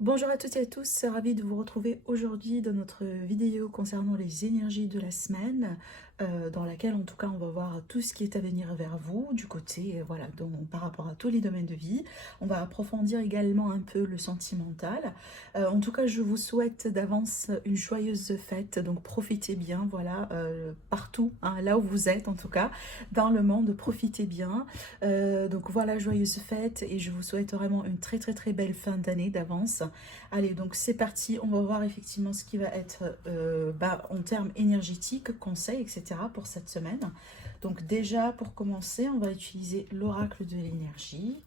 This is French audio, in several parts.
Bonjour à toutes et à tous, ravi de vous retrouver aujourd'hui dans notre vidéo concernant les énergies de la semaine, dans laquelle en tout cas on va voir tout ce qui est à venir vers vous, du côté, voilà, donc, par rapport à tous les domaines de vie. On va approfondir également un peu le sentimental. En tout cas, je vous souhaite d'avance une joyeuse fête, donc profitez bien, voilà, partout, hein, là où vous êtes en tout cas, dans le monde, profitez bien. Donc voilà, joyeuse fête et je vous souhaite vraiment une très très très belle fin d'année d'avance. Allez, donc c'est parti, on va voir effectivement ce qui va être en termes énergétiques, conseils, etc. pour cette semaine. Donc déjà, pour commencer, on va utiliser l'oracle de l'énergie.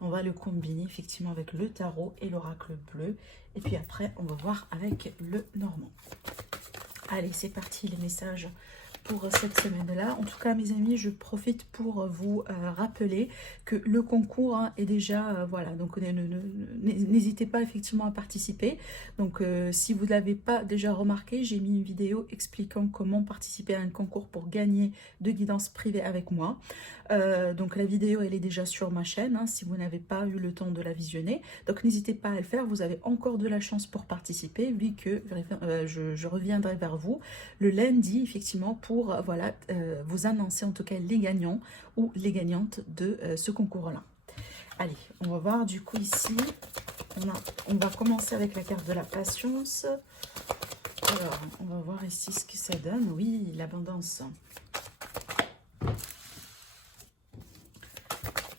On va le combiner effectivement avec le tarot et l'oracle bleu. Et puis après, on va voir avec le normand. Allez, c'est parti, les messages pour cette semaine-là. En tout cas, mes amis, je profite pour vous rappeler que le concours est déjà, voilà, donc n'hésitez pas effectivement à participer. Donc, si vous ne l'avez pas déjà remarqué, j'ai mis une vidéo expliquant comment participer à un concours pour gagner de guidance privée avec moi. Donc, la vidéo, elle est déjà sur ma chaîne, hein, si vous n'avez pas eu le temps de la visionner. Donc, n'hésitez pas à le faire, vous avez encore de la chance pour participer, vu que je reviendrai vers vous le lundi, effectivement, pour voilà, vous annoncer en tout cas les gagnants ou les gagnantes de ce concours-là. Allez, on va voir du coup ici, on va commencer avec la carte de la patience. Alors, on va voir ici ce que ça donne. Oui, l'abondance.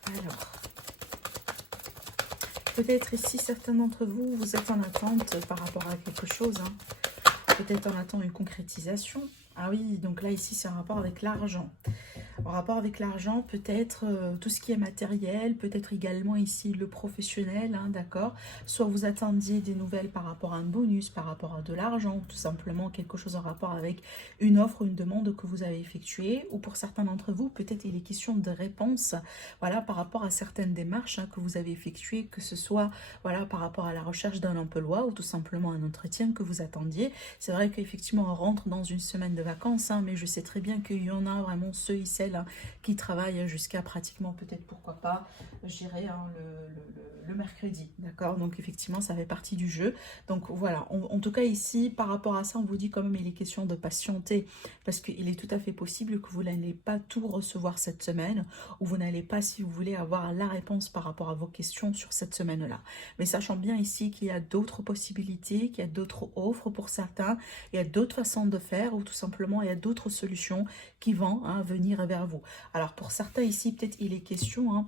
Alors, peut-être ici, certains d'entre vous, vous êtes en attente par rapport à quelque chose, hein. Peut-être en attendant une concrétisation. Ah oui, donc là, ici, c'est un rapport avec l'argent. En rapport avec l'argent, peut-être tout ce qui est matériel, peut-être également ici le professionnel, hein, d'accord. Soit vous attendiez des nouvelles par rapport à un bonus, par rapport à de l'argent, tout simplement quelque chose en rapport avec une offre, une demande que vous avez effectuée. Ou pour certains d'entre vous, peut-être il est question de réponse, voilà, par rapport à certaines démarches que vous avez effectuées, que ce soit voilà, par rapport à la recherche d'un emploi ou tout simplement un entretien que vous attendiez. C'est vrai qu'effectivement, on rentre dans une semaine de vacances, hein, mais je sais très bien qu'il y en a vraiment ceux et celles qui travaillent jusqu'à pratiquement, peut-être, pourquoi pas, je dirais, hein, le mercredi, d'accord. Donc effectivement, ça fait partie du jeu. Donc voilà, en tout cas ici, par rapport à ça, on vous dit quand même, il est question de patienter, parce qu'il est tout à fait possible que vous n'allez pas tout recevoir cette semaine, ou vous n'allez pas, si vous voulez, avoir la réponse par rapport à vos questions sur cette semaine-là. Mais sachant bien ici qu'il y a d'autres possibilités, qu'il y a d'autres offres pour certains, il y a d'autres façons de faire, ou tout simplement, il y a d'autres solutions qui vont venir vers vous. Alors pour certains ici, peut-être il est question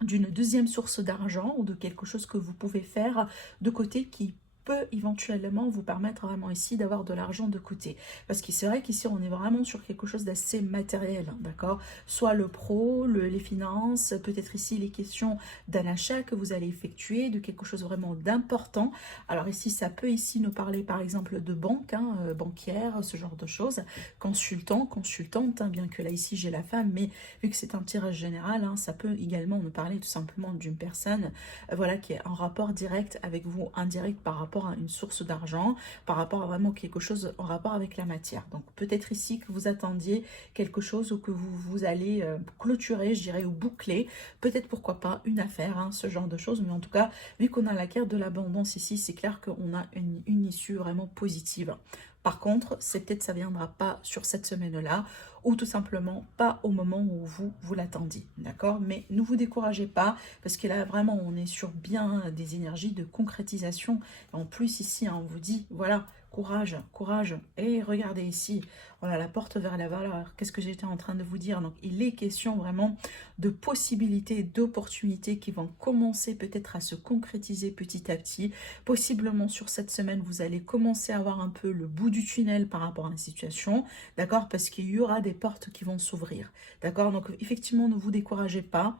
d'une deuxième source d'argent ou de quelque chose que vous pouvez faire de côté qui peut éventuellement vous permettre vraiment ici d'avoir de l'argent de côté. Parce que c'est vrai qu'ici on est vraiment sur quelque chose d'assez matériel, hein, d'accord. Soit le pro, les finances, peut-être ici les questions d'un achat que vous allez effectuer, de quelque chose vraiment d'important. Alors ici ça peut ici nous parler par exemple de banque, hein, banquière, ce genre de choses, consultant, consultante, hein, bien que là ici j'ai la femme, mais vu que c'est un tirage général, hein, ça peut également nous parler tout simplement d'une personne voilà, qui est en rapport direct avec vous, indirect par rapport à une source d'argent, par rapport à vraiment quelque chose en rapport avec la matière. Donc peut-être ici que vous attendiez quelque chose ou que vous allez clôturer, je dirais, ou boucler, peut-être pourquoi pas une affaire, hein, ce genre de choses. Mais en tout cas, vu qu'on a la carte de l'abondance ici, c'est clair qu'on a une issue vraiment positive. Par contre, c'est peut-être ça ne viendra pas sur cette semaine-là ou tout simplement pas au moment où vous l'attendiez, d'accord. Mais ne vous découragez pas parce que là, vraiment, on est sur bien des énergies de concrétisation. En plus, ici, hein, on vous dit, voilà, courage, courage. Et regardez ici, voilà, la porte vers la valeur. Qu'est-ce que j'étais en train de vous dire? Donc, il est question vraiment de possibilités, d'opportunités qui vont commencer peut-être à se concrétiser petit à petit. Possiblement sur cette semaine, vous allez commencer à avoir un peu le bout du tunnel par rapport à la situation, d'accord, parce qu'il y aura des portes qui vont s'ouvrir, d'accord. Donc effectivement, ne vous découragez pas.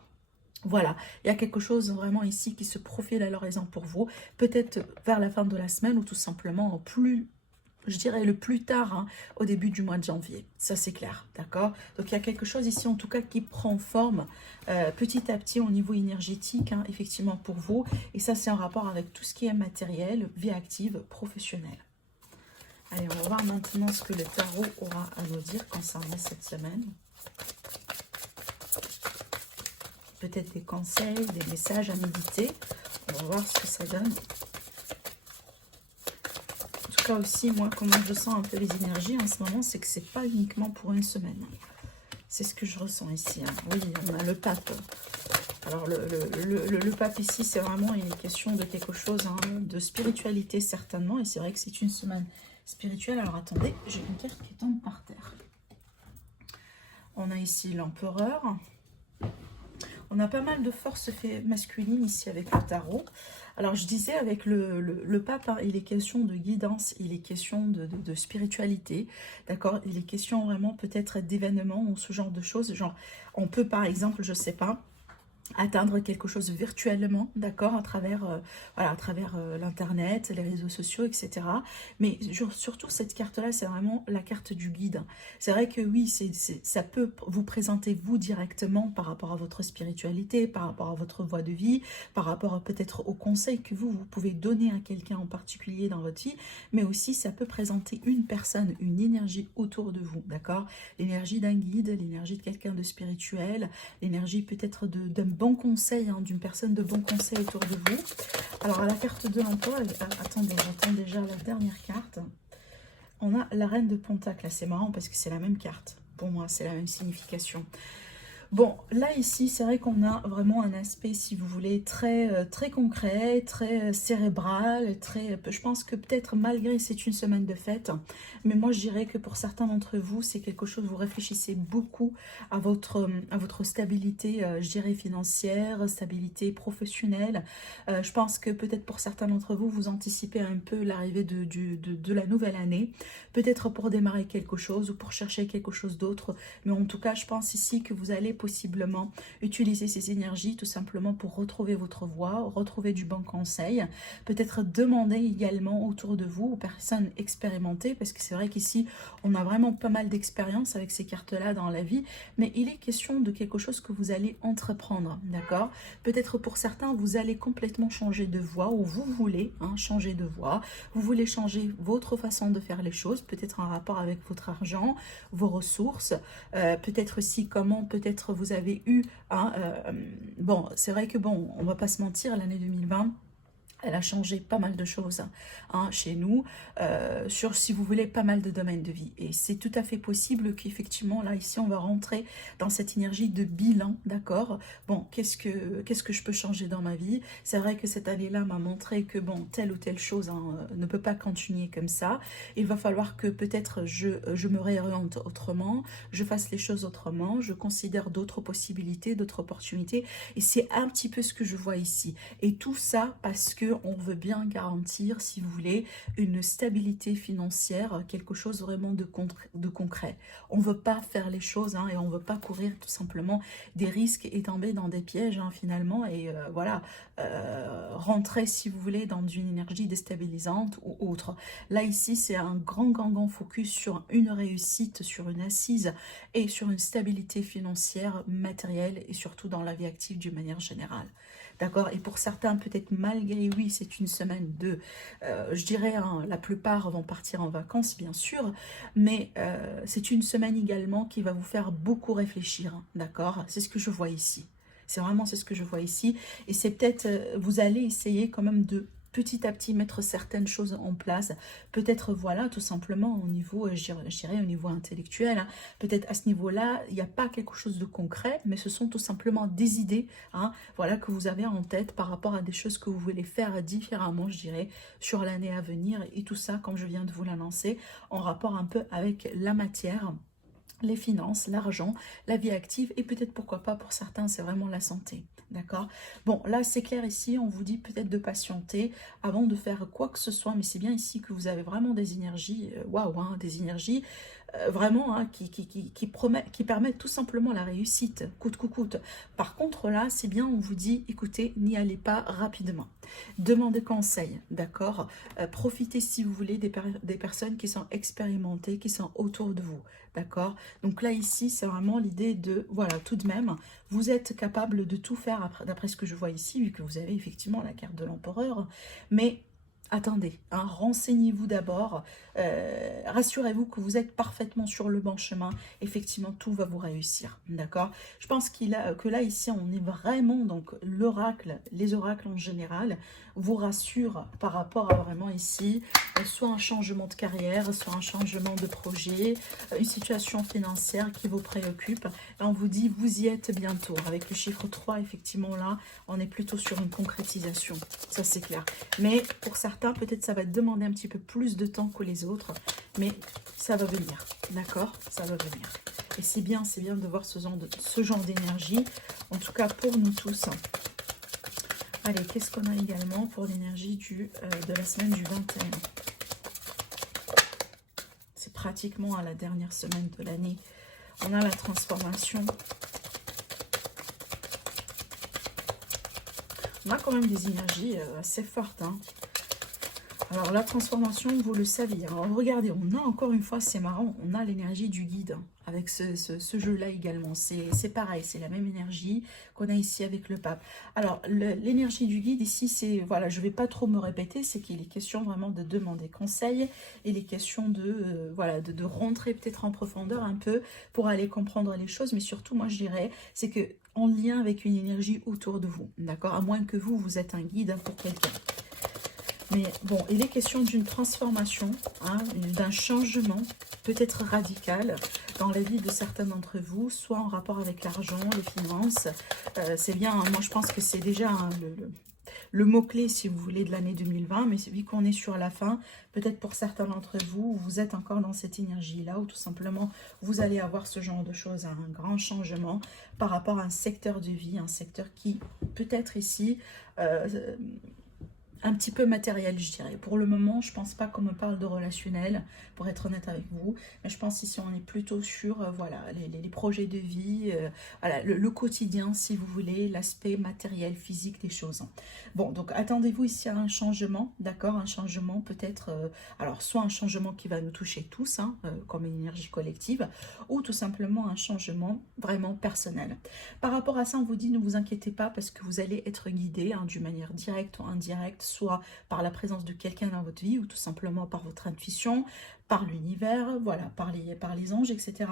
Voilà, il y a quelque chose vraiment ici qui se profile à l'horizon pour vous, peut-être vers la fin de la semaine ou tout simplement plus, je dirais le plus tard, hein, au début du mois de janvier. Ça, c'est clair, d'accord. Donc, il y a quelque chose ici, en tout cas, qui prend forme petit à petit au niveau énergétique, hein, effectivement, pour vous. Et ça, c'est en rapport avec tout ce qui est matériel, vie active, professionnelle. Allez, on va voir maintenant ce que le tarot aura à nous dire concernant cette semaine. Peut-être des conseils, des messages à méditer. On va voir ce que ça donne. cas aussi, moi, comment je sens un peu les énergies en ce moment, c'est que c'est pas uniquement pour une semaine. C'est ce que je ressens ici. Hein. Oui, on a le pape. Alors, le pape ici, c'est vraiment une question de quelque chose, hein, de spiritualité certainement. Et c'est vrai que c'est une semaine spirituelle. Alors, attendez, j'ai une carte qui tombe par terre. On a ici l'empereur. On a pas mal de forces masculines ici avec le tarot. Alors, je disais avec le pape, hein, il est question de guidance, il est question de spiritualité, d'accord? Il est question vraiment peut-être d'événements ou ce genre de choses. Genre, on peut par exemple, je sais pas, atteindre quelque chose virtuellement, d'accord, à travers, voilà, à travers l'internet, les réseaux sociaux, etc. Mais surtout cette carte-là, c'est vraiment la carte du guide. C'est vrai que oui, ça peut vous présenter vous directement par rapport à votre spiritualité, par rapport à votre voie de vie, par rapport peut-être aux conseils que vous pouvez donner à quelqu'un en particulier dans votre vie, mais aussi ça peut présenter une personne, une énergie autour de vous, d'accord? L'énergie d'un guide, l'énergie de quelqu'un de spirituel, l'énergie peut-être d'un bon conseil, hein, d'une personne de bon conseil autour de vous. Alors à la carte de l'emploi, attendez, j'attends déjà la dernière carte. On a la reine de Pentacle, c'est marrant parce que c'est la même carte. Pour moi, c'est la même signification. Bon, là, ici, c'est vrai qu'on a vraiment un aspect, si vous voulez, très concret, très cérébral, je pense que peut-être, malgré c'est une semaine de fête, mais moi, je dirais que pour certains d'entre vous, c'est quelque chose, vous réfléchissez beaucoup à votre stabilité, je dirais, financière, stabilité professionnelle. Je pense que peut-être pour certains d'entre vous, vous anticipez un peu l'arrivée de la nouvelle année, peut-être pour démarrer quelque chose ou pour chercher quelque chose d'autre, mais en tout cas, je pense ici que vous allez possiblement utiliser ces énergies tout simplement pour retrouver votre voie, retrouver du bon conseil, peut-être demander également autour de vous aux personnes expérimentées, parce que c'est vrai qu'ici on a vraiment pas mal d'expérience avec ces cartes-là dans la vie, mais il est question de quelque chose que vous allez entreprendre, d'accord? Peut-être pour certains, vous allez complètement changer de voie, ou vous voulez changer de voie, vous voulez changer votre façon de faire les choses, peut-être en rapport avec votre argent, vos ressources, peut-être aussi comment peut-être vous avez eu, bon, c'est vrai que bon, on va pas se mentir, l'année 2020, elle a changé pas mal de choses chez nous, sur, si vous voulez, pas mal de domaines de vie. Et c'est tout à fait possible qu'effectivement, là, ici, on va rentrer dans cette énergie de bilan, d'accord? Bon, qu'est-ce que je peux changer dans ma vie? C'est vrai que cette année-là m'a montré que, bon, telle ou telle chose ne peut pas continuer comme ça. Il va falloir que peut-être je me réoriente autrement, je fasse les choses autrement, je considère d'autres possibilités, d'autres opportunités. Et c'est un petit peu ce que je vois ici. Et tout ça parce que on veut bien garantir, si vous voulez, une stabilité financière, quelque chose vraiment de concret. On ne veut pas faire les choses et on ne veut pas courir tout simplement des risques et tomber dans des pièges finalement, et voilà, rentrer, si vous voulez, dans une énergie déstabilisante ou autre. Là, ici, c'est un grand focus sur une réussite, sur une assise et sur une stabilité financière, matérielle et surtout dans la vie active d'une manière générale. D'accord? Et pour certains, peut-être malgré, oui, c'est une semaine de, je dirais, la plupart vont partir en vacances, bien sûr, mais c'est une semaine également qui va vous faire beaucoup réfléchir, d'accord? C'est ce que je vois ici. C'est vraiment ce que je vois ici. Et c'est peut-être, vous allez essayer quand même de petit à petit mettre certaines choses en place, peut-être voilà tout simplement au niveau, je dirais au niveau intellectuel, peut-être à ce niveau-là, il n'y a pas quelque chose de concret, mais ce sont tout simplement des idées, voilà, que vous avez en tête par rapport à des choses que vous voulez faire différemment, je dirais, sur l'année à venir, et tout ça, comme je viens de vous l'annoncer, en rapport un peu avec la matière, les finances, l'argent, la vie active, et peut-être pourquoi pas pour certains c'est vraiment la santé, d'accord? Bon, là c'est clair, ici on vous dit peut-être de patienter avant de faire quoi que ce soit, mais c'est bien ici que vous avez vraiment des énergies, waouh, des énergies vraiment qui permettent tout simplement la réussite, coûte que coûte. Par contre là, c'est bien, on vous dit, écoutez, n'y allez pas rapidement. Demandez conseil, d'accord? Profitez, si vous voulez, des personnes qui sont expérimentées, qui sont autour de vous, d'accord? Donc là, ici, c'est vraiment l'idée de, voilà, tout de même, vous êtes capable de tout faire, d'après ce que je vois ici, vu que vous avez effectivement la carte de l'empereur, mais attendez, renseignez-vous d'abord, rassurez-vous que vous êtes parfaitement sur le bon chemin, effectivement tout va vous réussir, d'accord? Je pense que là ici on est vraiment, donc l'oracle, les oracles en général vous rassure par rapport à vraiment ici, soit un changement de carrière, soit un changement de projet, une situation financière qui vous préoccupe. Et on vous dit, vous y êtes bientôt. Avec le chiffre 3, effectivement, là, on est plutôt sur une concrétisation. Ça, c'est clair. Mais pour certains, peut-être ça va demander un petit peu plus de temps que les autres. Mais ça va venir. D'accord? Ça va venir. Et c'est bien de voir ce genre d'énergie. En tout cas, pour nous tous. Allez, qu'est-ce qu'on a également pour l'énergie de la semaine du 21? C'est pratiquement à la dernière semaine de l'année. On a la transformation. On a quand même des énergies assez fortes. Hein. Alors, la transformation, vous le savez. Alors, regardez, on a encore une fois, c'est marrant, on a l'énergie du guide avec ce jeu-là également. C'est pareil, c'est la même énergie qu'on a ici avec le pape. Alors, l'énergie du guide ici, c'est, voilà, je ne vais pas trop me répéter, c'est qu'il est question vraiment de demander conseil et les questions voilà, de rentrer peut-être en profondeur un peu pour aller comprendre les choses. Mais surtout, moi, je dirais, c'est que en lien avec une énergie autour de vous, d'accord? À moins que vous êtes un guide pour quelqu'un. Mais bon, il est question d'une transformation, hein, d'un changement peut-être radical dans la vie de certains d'entre vous, soit en rapport avec l'argent, les finances. C'est bien, hein, moi je pense que c'est déjà hein, le mot-clé, si vous voulez, de l'année 2020. Mais vu qu'on est sur la fin, peut-être pour certains d'entre vous, vous êtes encore dans cette énergie-là, ou tout simplement, vous allez avoir ce genre de choses, un grand changement par rapport à un secteur de vie, un secteur qui peut-être ici... un petit peu matériel, je dirais. Pour le moment, je pense pas qu'on me parle de relationnel, pour être honnête avec vous. Mais je pense ici, on est plutôt sur voilà, les projets de vie, voilà, le quotidien, si vous voulez, l'aspect matériel, physique des choses. Bon, donc attendez-vous ici à un changement, d'accord? Un changement peut-être, alors soit un changement qui va nous toucher tous, hein, comme une énergie collective, ou tout simplement un changement vraiment personnel. Par rapport à ça, on vous dit, ne vous inquiétez pas, parce que vous allez être guidé hein, d'une manière directe ou indirecte, soit par la présence de quelqu'un dans votre vie, ou tout simplement par votre intuition, par l'univers, voilà, par les anges, etc.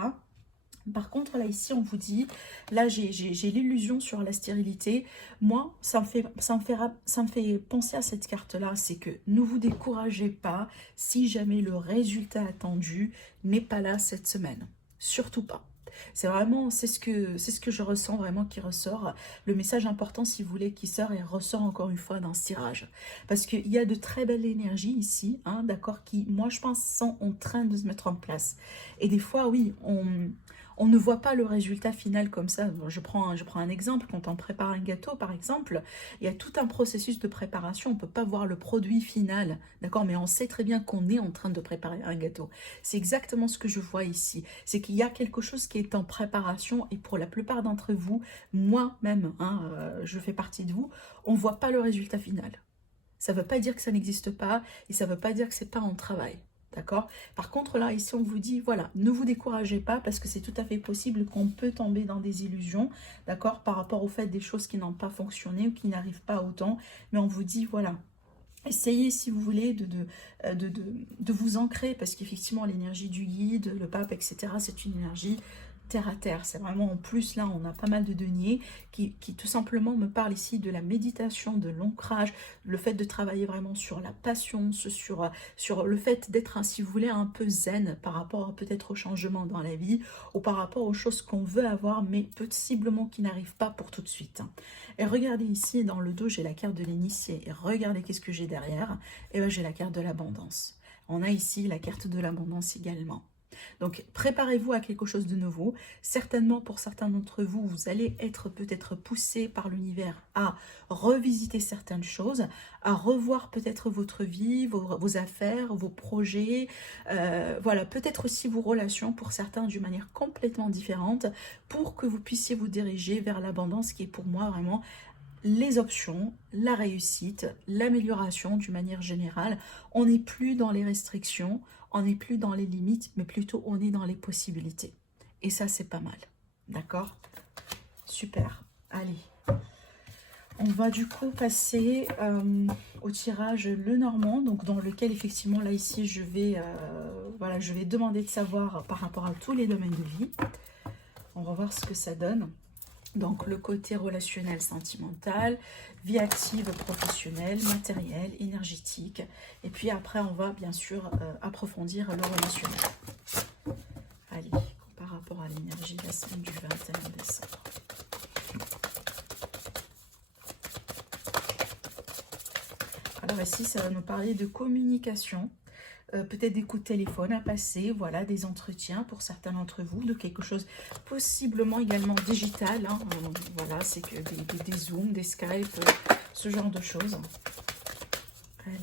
Par contre, là, ici, on vous dit, là, j'ai l'illusion sur la stérilité. Moi, ça me fait penser à cette carte-là, c'est que ne vous découragez pas si jamais le résultat attendu n'est pas là cette semaine. Surtout pas. C'est vraiment, c'est ce que je ressens vraiment qui ressort. Le message important, si vous voulez, qui sort et ressort encore une fois dans ce tirage. Parce qu'il y a de très belles énergies ici, hein, d'accord, qui, moi, je pense, sont en train de se mettre en place. Et des fois, oui, on ne voit pas le résultat final comme ça. Je prends un exemple, quand on prépare un gâteau par exemple, il y a tout un processus de préparation, on ne peut pas voir le produit final, d'accord, mais on sait très bien qu'on est en train de préparer un gâteau. C'est exactement ce que je vois ici, c'est qu'il y a quelque chose qui est en préparation et pour la plupart d'entre vous, moi-même, hein, je fais partie de vous, on ne voit pas le résultat final. Ça ne veut pas dire que ça n'existe pas et ça ne veut pas dire que ce n'est pas en travail. D'accord? Par contre, là, ici, on vous dit, voilà, ne vous découragez pas parce que c'est tout à fait possible qu'on peut tomber dans des illusions, d'accord, par rapport au fait des choses qui n'ont pas fonctionné ou qui n'arrivent pas autant. Mais on vous dit, voilà, essayez, si vous voulez, de vous ancrer parce qu'effectivement, l'énergie du guide, le pape, etc., c'est une énergie terre à terre. C'est vraiment, en plus, là, on a pas mal de deniers qui tout simplement me parlent ici de la méditation, de l'ancrage, le fait de travailler vraiment sur la patience, sur le fait d'être, si vous voulez, un peu zen par rapport peut-être au changement dans la vie ou par rapport aux choses qu'on veut avoir, mais possiblement qui n'arrivent pas pour tout de suite. Et regardez ici, dans le dos, j'ai la carte de l'initié. Et regardez qu'est-ce que j'ai derrière. Et bien, j'ai la carte de l'abondance. On a ici la carte de l'abondance également. Donc, préparez-vous à quelque chose de nouveau. Certainement, pour certains d'entre vous, vous allez être peut-être poussé par l'univers à revisiter certaines choses, à revoir peut-être votre vie, vos affaires, vos projets, voilà, peut-être aussi vos relations pour certains d'une manière complètement différente pour que vous puissiez vous diriger vers l'abondance qui est pour moi vraiment les options, la réussite, l'amélioration d'une manière générale. On n'est plus dans les restrictions, on n'est plus dans les limites, mais plutôt on est dans les possibilités. Et ça, c'est pas mal. D'accord? Super. Allez. On va du coup passer au tirage Lenormand, donc dans lequel effectivement, là ici, je vais demander de savoir par rapport à tous les domaines de vie. On va voir ce que ça donne. Donc, le côté relationnel, sentimental, vie active, professionnelle, matériel, énergétique. Et puis après, on va bien sûr approfondir le relationnel. Allez, par rapport à l'énergie de la semaine du 21 décembre. Alors ici, ça va nous parler de communication. Peut-être des coups de téléphone à passer, voilà, des entretiens pour certains d'entre vous, de quelque chose possiblement également digital, hein, voilà, c'est que des Zooms, des Skype, ce genre de choses. Allez.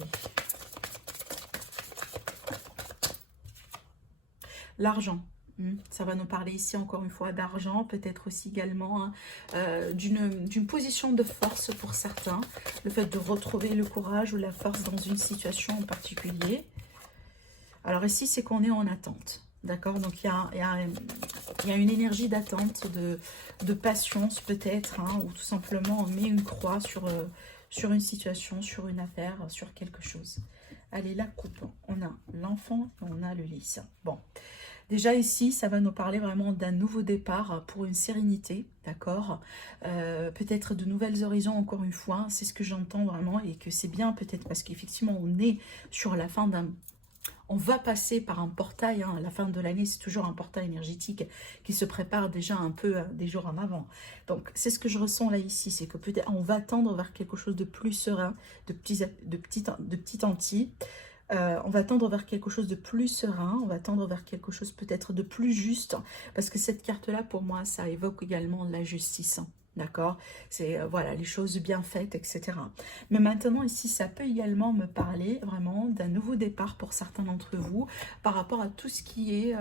L'argent. Ça va nous parler ici encore une fois d'argent, peut-être aussi également hein, d'une position de force pour certains, le fait de retrouver le courage ou la force dans une situation en particulier. Alors ici, c'est qu'on est en attente, d'accord? Donc, il y a une énergie d'attente, de patience peut-être, hein, ou tout simplement on met une croix sur une situation, sur une affaire, sur quelque chose. Allez, la coupe, on a l'enfant et on a le lys. Bon, déjà ici, ça va nous parler vraiment d'un nouveau départ pour une sérénité, d'accord? Peut-être de nouvelles horizons, encore une fois, c'est ce que j'entends vraiment et que c'est bien peut-être parce qu'effectivement, on est sur la fin d'un... On va passer par un portail, hein, à la fin de l'année, c'est toujours un portail énergétique qui se prépare déjà un peu des jours en avant. Donc, c'est ce que je ressens là ici, c'est que peut-être on va tendre vers quelque chose de plus serein, de petit anti. On va tendre vers quelque chose de plus serein, on va tendre vers quelque chose peut-être de plus juste, parce que cette carte-là, pour moi, ça évoque également la justice. D'accord? C'est voilà, les choses bien faites, etc. Mais maintenant, ici, ça peut également me parler vraiment d'un nouveau départ pour certains d'entre vous par rapport à tout ce qui est...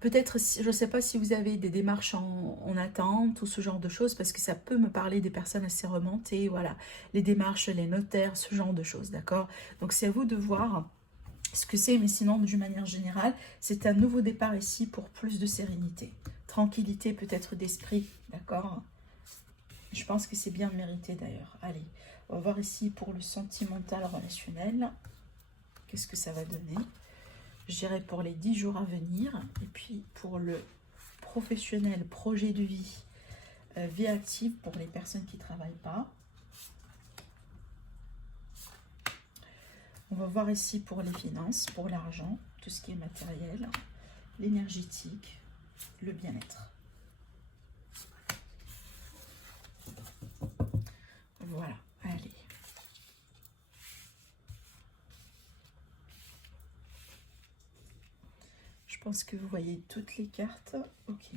peut-être, je ne sais pas si vous avez des démarches en attente ou ce genre de choses, parce que ça peut me parler des personnes assez remontées, voilà, les démarches, les notaires, ce genre de choses, d'accord? Donc, c'est à vous de voir ce que c'est, mais sinon, d'une manière générale, c'est un nouveau départ ici pour plus de sérénité. Tranquillité peut-être d'esprit, d'accord? Je pense que c'est bien mérité d'ailleurs. Allez, on va voir ici pour le sentimental relationnel. Qu'est-ce que ça va donner? Je dirais pour les 10 jours à venir. Et puis pour le professionnel, projet de vie, vie active pour les personnes qui ne travaillent pas. On va voir ici pour les finances, pour l'argent, tout ce qui est matériel, l'énergétique, le bien-être. Voilà, allez. Je pense que vous voyez toutes les cartes. Ok.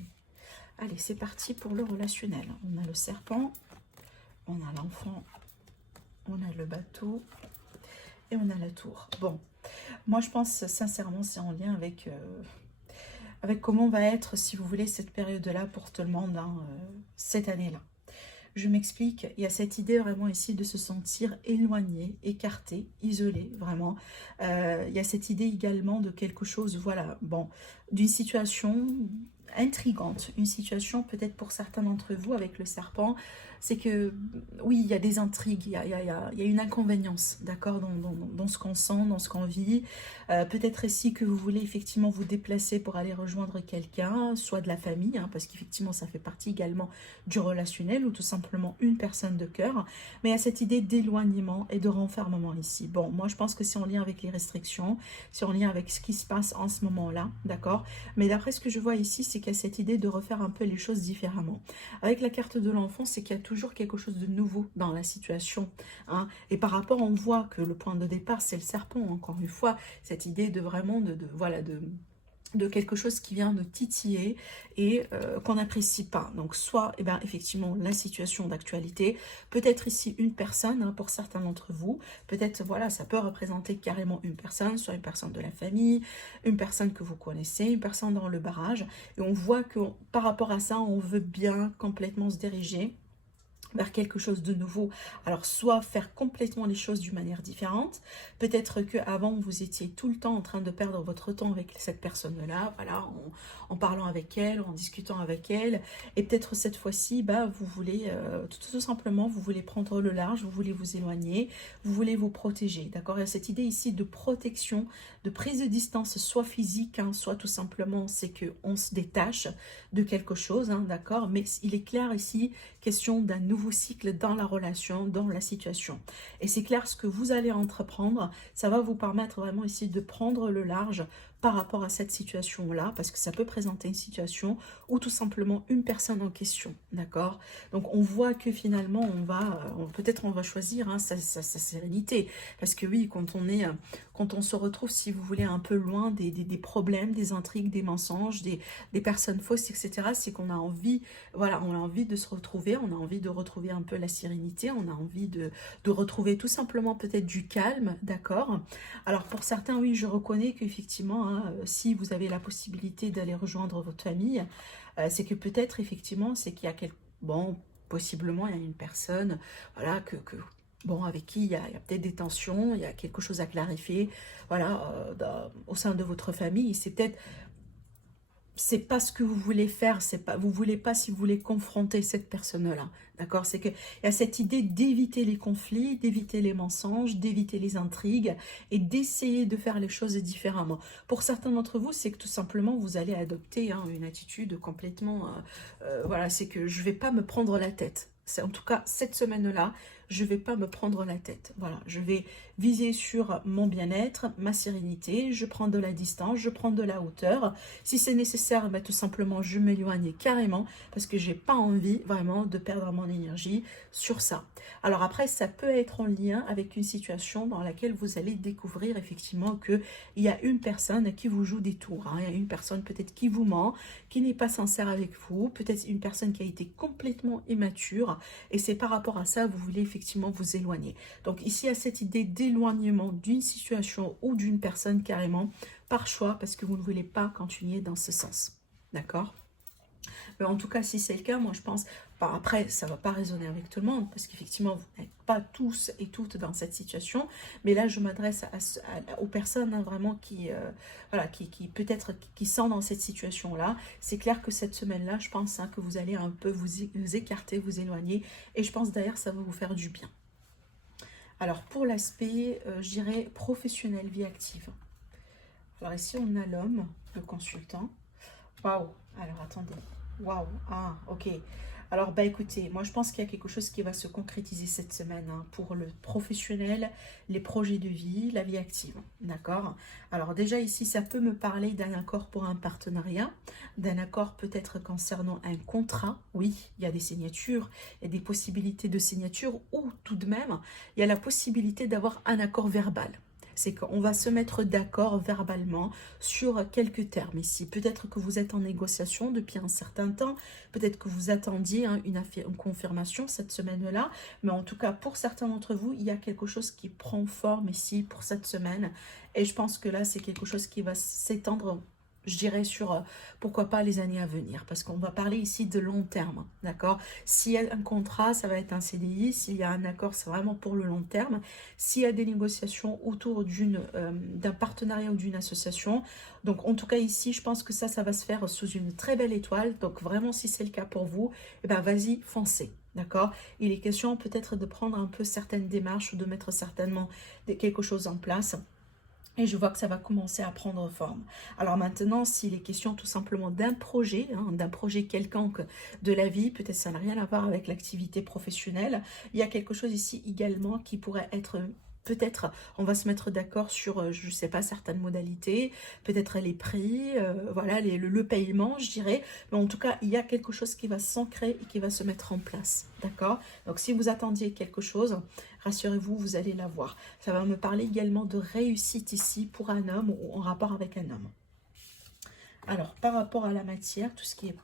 Allez, c'est parti pour le relationnel. On a le serpent, on a l'enfant, on a le bateau et on a la tour. Bon, moi je pense sincèrement c'est en lien avec... avec comment va être, si vous voulez, cette période-là pour tout le monde, hein, cette année-là. Je m'explique, il y a cette idée vraiment ici de se sentir éloigné, écarté, isolé, vraiment. Il y a cette idée également de quelque chose, voilà, bon, d'une situation intrigante, une situation peut-être pour certains d'entre vous avec le serpent, c'est que oui, il y a des intrigues, il y a une inconvénience, d'accord, dans ce qu'on sent, dans ce qu'on vit. Peut-être ici que vous voulez effectivement vous déplacer pour aller rejoindre quelqu'un, soit de la famille, hein, parce qu'effectivement ça fait partie également du relationnel, ou tout simplement une personne de cœur, mais il y a cette idée d'éloignement et de renfermement ici. Bon, moi je pense que c'est en lien avec les restrictions, c'est en lien avec ce qui se passe en ce moment-là, d'accord, mais d'après ce que je vois ici, c'est qu'il y a cette idée de refaire un peu les choses différemment. Avec la carte de l'enfant, c'est qu'il y a toujours quelque chose de nouveau dans la situation, hein. Et par rapport, on voit que le point de départ, c'est le serpent, encore une fois, cette idée de vraiment voilà, de quelque chose qui vient de titiller et qu'on n'apprécie pas. Donc soit eh ben, effectivement la situation d'actualité, peut-être ici une personne, hein, pour certains d'entre vous, peut-être voilà, ça peut représenter carrément une personne, soit une personne de la famille, une personne que vous connaissez, une personne dans le barrage, et on voit que par rapport à ça, on veut bien complètement se diriger vers quelque chose de nouveau. Alors, soit faire complètement les choses d'une manière différente. Peut-être qu'avant, vous étiez tout le temps en train de perdre votre temps avec cette personne-là, voilà, en parlant avec elle, en discutant avec elle. Et peut-être cette fois-ci, bah, vous voulez, tout simplement, vous voulez prendre le large, vous voulez vous éloigner, vous voulez vous protéger, d'accord? Il y a cette idée ici de protection, de prise de distance, soit physique, hein, soit tout simplement, c'est qu'on se détache de quelque chose, hein, d'accord? Mais il est clair ici, question d'un nouveau cycle dans la relation, dans la situation. Et c'est clair, ce que vous allez entreprendre, ça va vous permettre vraiment ici de prendre le large par rapport à cette situation-là, parce que ça peut présenter une situation ou tout simplement une personne en question, d'accord? Donc on voit que finalement, peut-être on va choisir hein, sa sérénité, parce que oui, quand on se retrouve, si vous voulez, un peu loin des problèmes, des intrigues, des mensonges, des personnes fausses, etc., c'est qu'on a envie, voilà, on a envie de se retrouver, on a envie de retrouver un peu la sérénité, on a envie de retrouver tout simplement peut-être du calme, d'accord? Alors pour certains, oui, je reconnais qu'effectivement, hein, si vous avez la possibilité d'aller rejoindre votre famille, c'est que peut-être effectivement, c'est qu'il y a bon, possiblement il y a une personne, voilà, bon, avec qui il y a peut-être des tensions, il y a quelque chose à clarifier, voilà, au sein de votre famille, c'est pas ce que vous voulez faire, c'est pas, vous voulez pas, si vous voulez confronter cette personne-là, d'accord? C'est que il y a cette idée d'éviter les conflits, d'éviter les mensonges, d'éviter les intrigues et d'essayer de faire les choses différemment. Pour certains d'entre vous, c'est que tout simplement vous allez adopter hein, une attitude complètement, voilà, c'est que je vais pas me prendre la tête. C'est en tout cas cette semaine-là, je vais pas me prendre la tête. Voilà, je vais viser sur mon bien-être, ma sérénité, je prends de la distance, je prends de la hauteur. Si c'est nécessaire, bah, tout simplement, je m'éloigne carrément parce que j'ai pas envie vraiment de perdre mon énergie sur ça. Alors après, ça peut être en lien avec une situation dans laquelle vous allez découvrir effectivement qu'il y a une personne qui vous joue des tours. Hein. Il y a une personne peut-être qui vous ment, qui n'est pas sincère avec vous, peut-être une personne qui a été complètement immature et c'est par rapport à ça, vous voulez effectivement vous éloigner. Donc ici, il y a cette idée d'éloignement d'une situation ou d'une personne carrément par choix parce que vous ne voulez pas continuer dans ce sens. D'accord? Mais en tout cas, si c'est le cas, moi je pense, bon, après ça ne va pas résonner avec tout le monde parce qu'effectivement vous n'êtes pas tous et toutes dans cette situation, mais là je m'adresse aux personnes hein, vraiment voilà, qui peut-être qui sont dans cette situation-là. C'est clair que cette semaine-là, je pense hein, que vous allez un peu vous écarter, vous éloigner et je pense d'ailleurs ça va vous faire du bien. Alors pour l'aspect, je dirais professionnel, vie active. Alors ici on a l'homme, le consultant. Waouh, alors attendez. Waouh, ah, ok. Alors, bah écoutez, moi je pense qu'il y a quelque chose qui va se concrétiser cette semaine hein, pour le professionnel, les projets de vie, la vie active. D'accord? Alors déjà ici, ça peut me parler d'un accord pour un partenariat, d'un accord peut-être concernant un contrat. Oui, il y a des signatures, il y a des possibilités de signature ou tout de même, il y a la possibilité d'avoir un accord verbal. C'est qu'on va se mettre d'accord verbalement sur quelques termes ici. Peut-être que vous êtes en négociation depuis un certain temps, peut-être que vous attendiez hein, une confirmation cette semaine-là, mais en tout cas, pour certains d'entre vous, il y a quelque chose qui prend forme ici pour cette semaine, et je pense que là, c'est quelque chose qui va s'étendre, je dirais, sur pourquoi pas les années à venir, parce qu'on va parler ici de long terme, d'accord? S'il y a un contrat, ça va être un CDI, s'il y a un accord, c'est vraiment pour le long terme. S'il y a des négociations autour d'un partenariat ou d'une association, donc en tout cas ici, je pense que ça va se faire sous une très belle étoile, donc vraiment si c'est le cas pour vous, eh ben vas-y, foncez. D'accord? Il est question peut-être de prendre un peu certaines démarches ou de mettre certainement quelque chose en place. Et je vois que ça va commencer à prendre forme. Alors maintenant, s'il est question tout simplement d'un projet, hein, d'un projet quelconque de la vie, peut-être ça n'a rien à voir avec l'activité professionnelle, il y a quelque chose ici également qui pourrait être... Peut-être on va se mettre d'accord sur, je ne sais pas, certaines modalités, peut-être les prix, voilà, le paiement, je dirais. Mais en tout cas, il y a quelque chose qui va s'ancrer et qui va se mettre en place. D'accord? Donc, si vous attendiez quelque chose, rassurez-vous, vous allez l'avoir. Ça va me parler également de réussite ici pour un homme ou en rapport avec un homme. Alors, par rapport à la matière, tout ce qui est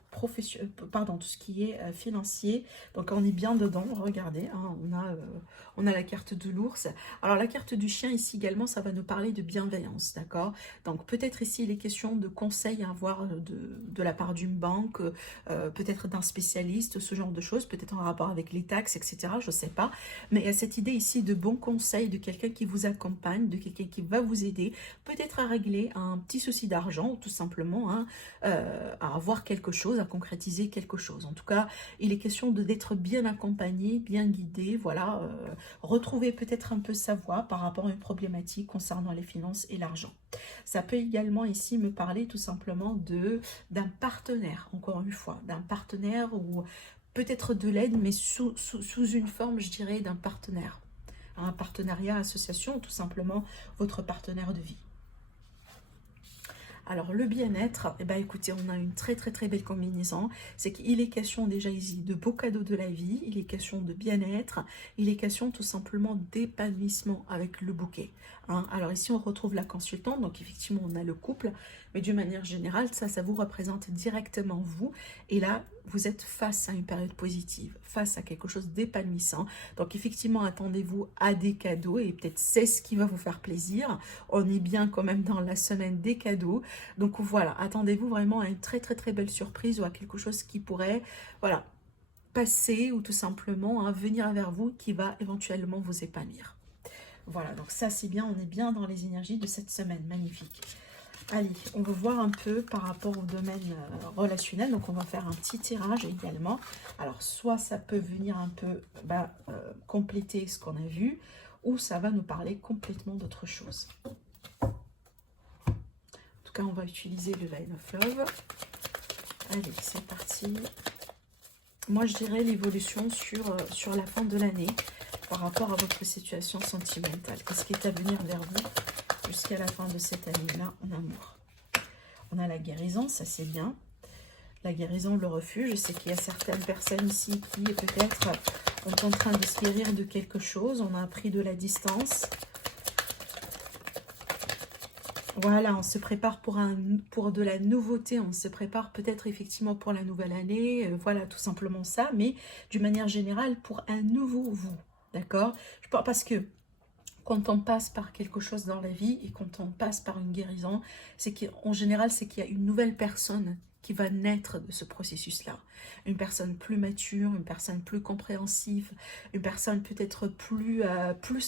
pardon, tout ce qui est financier. Donc on est bien dedans, regardez, hein, on a la carte de l'ours. Alors la carte du chien ici également, ça va nous parler de bienveillance, d'accord? Donc peut-être ici il est question de conseils à avoir de la part d'une banque, peut-être d'un spécialiste, ce genre de choses, peut-être en rapport avec les taxes, etc. Je ne sais pas. Mais il y a cette idée ici de bons conseils, de quelqu'un qui vous accompagne, de quelqu'un qui va vous aider, peut-être à régler un petit souci d'argent, ou tout simplement hein, à avoir quelque chose, à concrétiser quelque chose. En tout cas, il est question d'être bien accompagné, bien guidé, voilà, retrouver peut-être un peu sa voie par rapport à une problématique concernant les finances et l'argent. Ça peut également ici me parler tout simplement d'un partenaire, encore une fois, d'un partenaire ou peut-être de l'aide, mais sous une forme, je dirais, d'un partenaire. Un partenariat, association, tout simplement votre partenaire de vie. Alors le bien-être, eh ben, écoutez, on a une très belle combinaison. C'est qu'il est question déjà ici de beaux cadeaux de la vie, il est question de bien-être, il est question tout simplement d'épanouissement avec le bouquet. Hein. Alors ici on retrouve la consultante, donc effectivement on a le couple, mais d'une manière générale, ça vous représente directement vous. Et là, vous êtes face à une période positive, face à quelque chose d'épanouissant. Donc effectivement, attendez-vous à des cadeaux et peut-être c'est ce qui va vous faire plaisir. On est bien quand même dans la semaine des cadeaux. Donc voilà, attendez-vous vraiment à une très belle surprise ou à quelque chose qui pourrait, voilà, passer ou tout simplement hein, venir vers vous qui va éventuellement vous épanouir. Voilà, donc ça c'est bien, on est bien dans les énergies de cette semaine, magnifique. Allez, on va voir un peu par rapport au domaine relationnel. Donc, on va faire un petit tirage également. Alors, soit ça peut venir un peu compléter ce qu'on a vu, ou ça va nous parler complètement d'autre chose. En tout cas, on va utiliser le Vine of Love. Allez, c'est parti. Moi, je dirais l'évolution sur la fin de l'année par rapport à votre situation sentimentale. Qu'est-ce qui est à venir vers vous jusqu'à la fin de cette année-là en amour? On a la guérison, ça c'est bien. La guérison, le refuge. Je sais qu'il y a certaines personnes ici qui peut-être sont en train de se guérir de quelque chose. On a pris de la distance. Voilà, on se prépare pour de la nouveauté. On se prépare peut-être effectivement pour la nouvelle année. Voilà, tout simplement ça. Mais d'une manière générale, pour un nouveau vous. D'accord? Parce que quand on passe par quelque chose dans la vie et quand on passe par une guérison, c'est qu'en général, c'est qu'il y a une nouvelle personne qui va naître de ce processus-là. Une personne plus mature, une personne plus compréhensive, une personne peut-être plus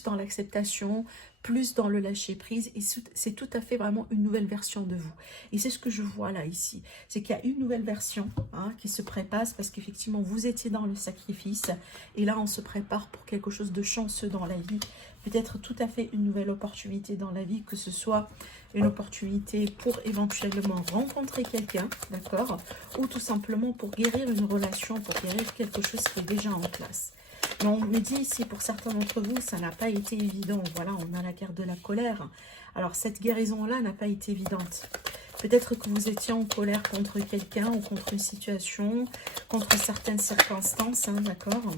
dans l'acceptation, plus dans le lâcher-prise. Et c'est tout à fait vraiment une nouvelle version de vous. Et c'est ce que je vois là, ici. C'est qu'il y a une nouvelle version hein, qui se prépare parce qu'effectivement, vous étiez dans le sacrifice. Et là, on se prépare pour quelque chose de chanceux dans la vie. Peut-être tout à fait une nouvelle opportunité dans la vie, que ce soit une opportunité pour éventuellement rencontrer quelqu'un, d'accord, ou tout simplement pour guérir une relation, pour guérir quelque chose qui est déjà en place. Mais on me dit ici, pour certains d'entre vous, ça n'a pas été évident. Voilà, on a la carte de la colère. Alors, cette guérison-là n'a pas été évidente. Peut-être que vous étiez en colère contre quelqu'un ou contre une situation, contre certaines circonstances, hein, d'accord.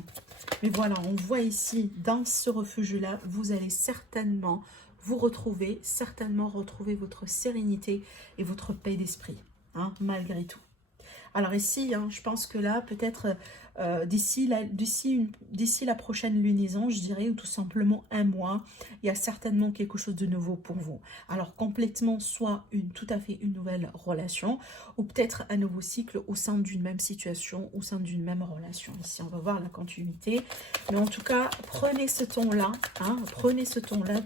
Mais voilà, on voit ici, dans ce refuge-là, vous allez certainement vous retrouver, votre sérénité et votre paix d'esprit, hein, malgré tout. Alors ici, hein, je pense que là, peut-être d'ici la prochaine lunaison, je dirais, ou tout simplement un mois, il y a certainement quelque chose de nouveau pour vous. Alors complètement, soit tout à fait une nouvelle relation, ou peut-être un nouveau cycle au sein d'une même situation, au sein d'une même relation. Ici, on va voir la continuité. Mais en tout cas, prenez ce ton-là, hein,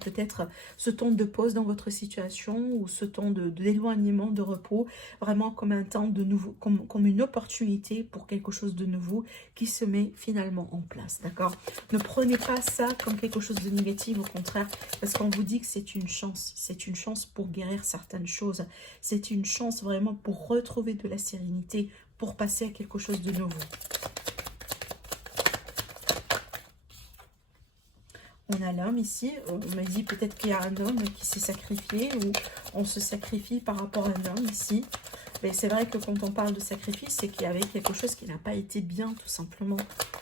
peut-être ce ton de pause dans votre situation, ou ce ton d'éloignement, de repos, vraiment comme un temps de nouveau, comme une opportunité pour quelque chose de nouveau qui se met finalement en place, d'accord? Ne prenez pas ça comme quelque chose de négatif, au contraire, parce qu'on vous dit que c'est une chance pour guérir certaines choses, c'est une chance vraiment pour retrouver de la sérénité, pour passer à quelque chose de nouveau. On a l'homme ici, on m'a dit peut-être qu'il y a un homme qui s'est sacrifié, ou on se sacrifie par rapport à un homme ici. Mais c'est vrai que quand on parle de sacrifice, c'est qu'il y avait quelque chose qui n'a pas été bien, tout simplement,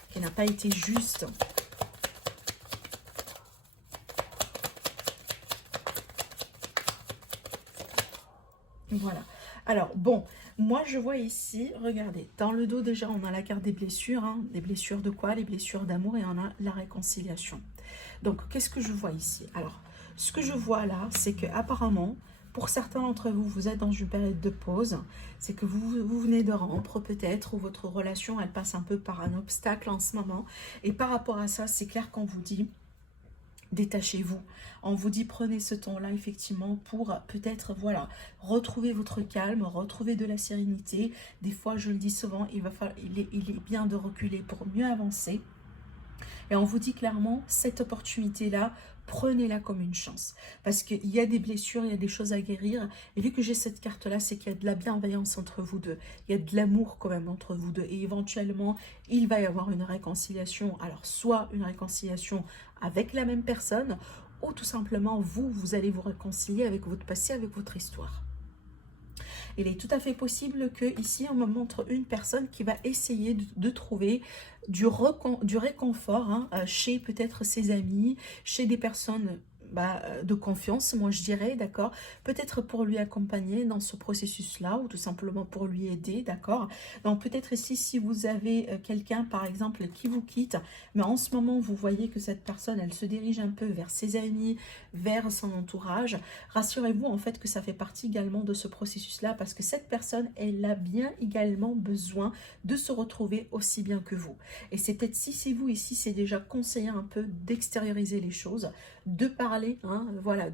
qui n'a pas été juste. Voilà. Alors, bon, moi je vois ici, regardez, dans le dos déjà on a la carte des blessures, hein. Des blessures de quoi? Les blessures d'amour, et on a la réconciliation. Donc, qu'est-ce que je vois ici? Alors, ce que je vois là, c'est que apparemment, pour certains d'entre vous, vous êtes dans une période de pause. C'est que vous venez de rompre peut-être, ou votre relation, elle passe un peu par un obstacle en ce moment. Et par rapport à ça, c'est clair qu'on vous dit, détachez-vous. On vous dit, prenez ce temps-là, effectivement, pour peut-être, voilà, retrouver votre calme, retrouver de la sérénité. Des fois, je le dis souvent, il est bien de reculer pour mieux avancer. Et on vous dit clairement, cette opportunité-là, prenez-la comme une chance. Parce qu'il y a des blessures, il y a des choses à guérir. Et vu que j'ai cette carte-là, c'est qu'il y a de la bienveillance entre vous deux. Il y a de l'amour quand même entre vous deux. Et éventuellement, il va y avoir une réconciliation. Alors, soit une réconciliation avec la même personne, ou tout simplement, vous allez vous réconcilier avec votre passé, avec votre histoire. Il est tout à fait possible que ici on me montre une personne qui va essayer de trouver du réconfort, hein, chez peut-être ses amis, chez des personnes de confiance, moi je dirais, d'accord, peut-être pour lui accompagner dans ce processus-là, ou tout simplement pour lui aider, d'accord. Donc peut-être ici, si vous avez quelqu'un par exemple qui vous quitte, mais en ce moment vous voyez que cette personne, elle se dirige un peu vers ses amis, vers son entourage, rassurez-vous en fait que ça fait partie également de ce processus-là, parce que cette personne, elle a bien également besoin de se retrouver aussi bien que vous. Et c'est peut-être, si c'est vous ici, c'est déjà conseillé un peu d'extérioriser les choses, de parler, hein, voilà,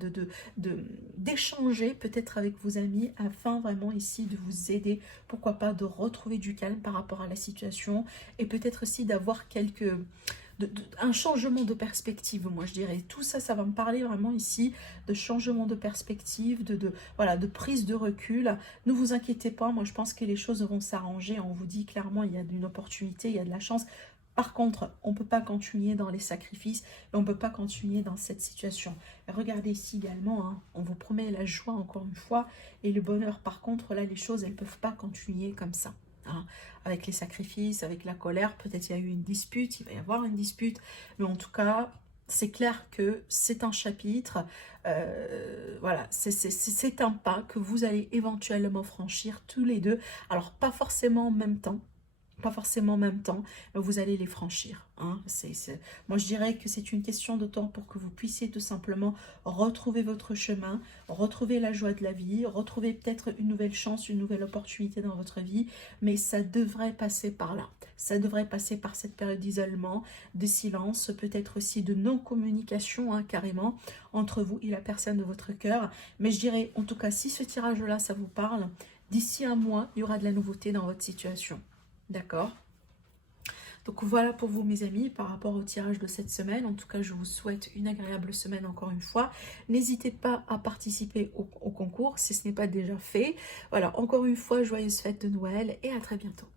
d'échanger peut-être avec vos amis, afin vraiment ici de vous aider, pourquoi pas de retrouver du calme par rapport à la situation, et peut-être aussi d'avoir un changement de perspective, moi je dirais. Tout ça, ça va me parler vraiment ici de changement de perspective, voilà, de prise de recul. Ne vous inquiétez pas, moi je pense que les choses vont s'arranger. On vous dit clairement, il y a une opportunité, il y a de la chance. Par contre, on ne peut pas continuer dans les sacrifices, et on ne peut pas continuer dans cette situation. Et regardez ici également, hein, on vous promet la joie encore une fois, et le bonheur. Par contre, là, les choses, elles ne peuvent pas continuer comme ça. Hein, avec les sacrifices, avec la colère, peut-être il y a eu une dispute, il va y avoir une dispute, mais en tout cas, c'est clair que c'est un chapitre, voilà, c'est un pas que vous allez éventuellement franchir tous les deux. Alors, pas forcément en même temps, pas forcément en même temps, mais vous allez les franchir. Hein. Moi, je dirais que c'est une question de temps pour que vous puissiez tout simplement retrouver votre chemin, retrouver la joie de la vie, retrouver peut-être une nouvelle chance, une nouvelle opportunité dans votre vie, mais ça devrait passer par là. Ça devrait passer par cette période d'isolement, de silence, peut-être aussi de non-communication, hein, carrément, entre vous et la personne de votre cœur. Mais je dirais, en tout cas, si ce tirage-là, ça vous parle, d'ici un mois, il y aura de la nouveauté dans votre situation. D'accord? Donc voilà pour vous mes amis par rapport au tirage de cette semaine. En tout cas, je vous souhaite une agréable semaine encore une fois. N'hésitez pas à participer au concours si ce n'est pas déjà fait. Voilà, encore une fois, joyeuses fêtes de Noël et à très bientôt.